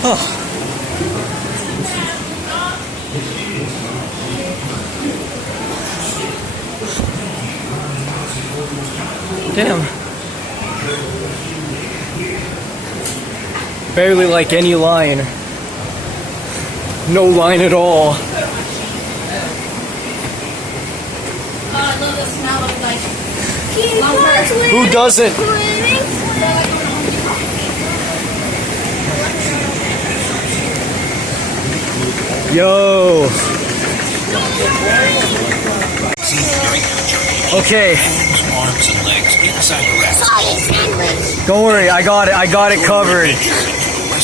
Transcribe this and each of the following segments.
Oh. Damn. Barely like any line. No line at all. I love the smell of like Who doesn't? Yo. Okay. Arms and legs inside the wrap. Don't worry, I got it covered.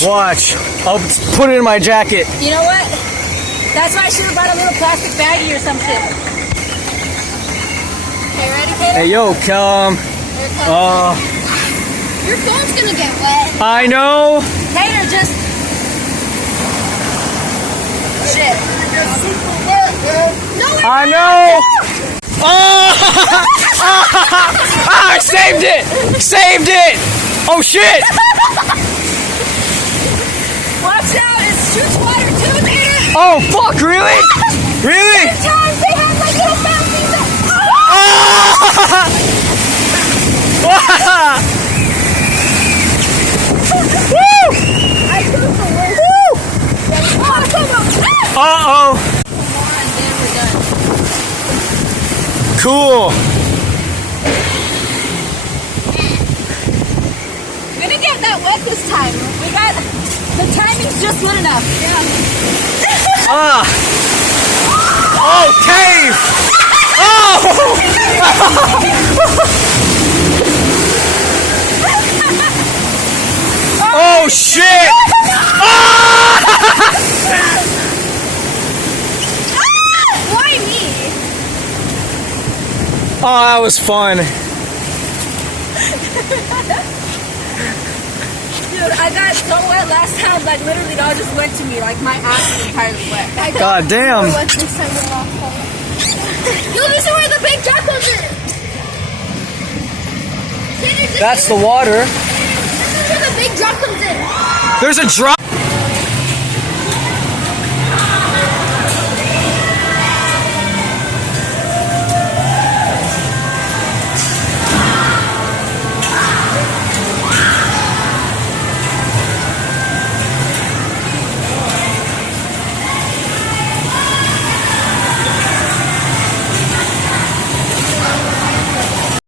Watch. I'll put it in my jacket. You know what? That's why I should have brought a little plastic baggie or something. Okay, ready, Taylor? Hey, yo, your phone's gonna get wet. I know. Taylor, just... Shit. No, I know. Oh! I saved it! Saved it! Oh, shit! watch out, it shoots water too, Taylor. Oh, fuck, really? Really? Sometimes they have like little fountains that... Woo! I took the worst. Uh-oh. Cool. We're gonna get that wet this time. We got... The timing's just good enough. Yeah. Oh, cave! Oh! Oh, shit! Why me? Oh, that was fun. Dude, I got so wet last time, like literally it all just went to me, like my ass is entirely wet. God damn. Yo, this is where the big drop comes in. That's the water. This is where the big drop comes in. There's a drop.